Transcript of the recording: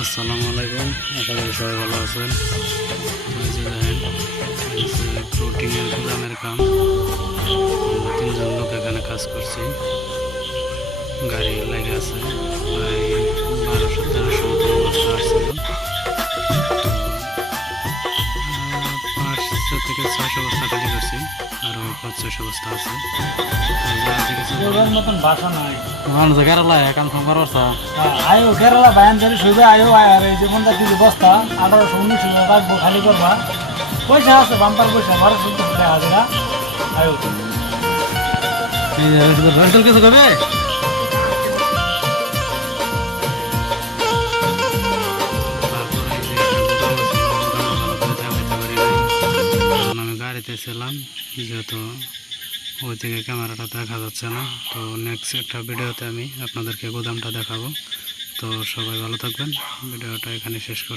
আসসালামু আলাইকুম, আশা করি সবাই ভালো আছেন। এই যে দেখেন, প্রোটিনের গুদামের কাম। আমরা 3জন লোক এখানে কাজ করছি, গাড়ি লেগে আছে। প্রায় 1200-1300 মতো বস্তা আসছিল। 500 থেকে 600 বস্তা খালি করছি, আরও 500-600 বস্তা আছে। মতন বাসা নাই কেরালা কাম কাম করার আয়ো কেরালা বায়ান ধরে শুইবে আয়ো আর এই যে পঞ্চাশ কেজি বস্তা 1800-1900 রাখবো খালি করবা পয়সা আছে বাম্পার পয়সা 1200 টাকা হাজিরা আয়ো কিছু কবে আমি গাড়িতে ছিলাম, যেহেতু ওই থেকে ক্যামেরাটা দেখা যাচ্ছে না। তো নেক্সট একটা ভিডিওতে আমি আপনাদেরকে গোদামটা দেখাবো। তো সবাই ভালো থাকবেন, ভিডিওটা এখানে শেষ করছি।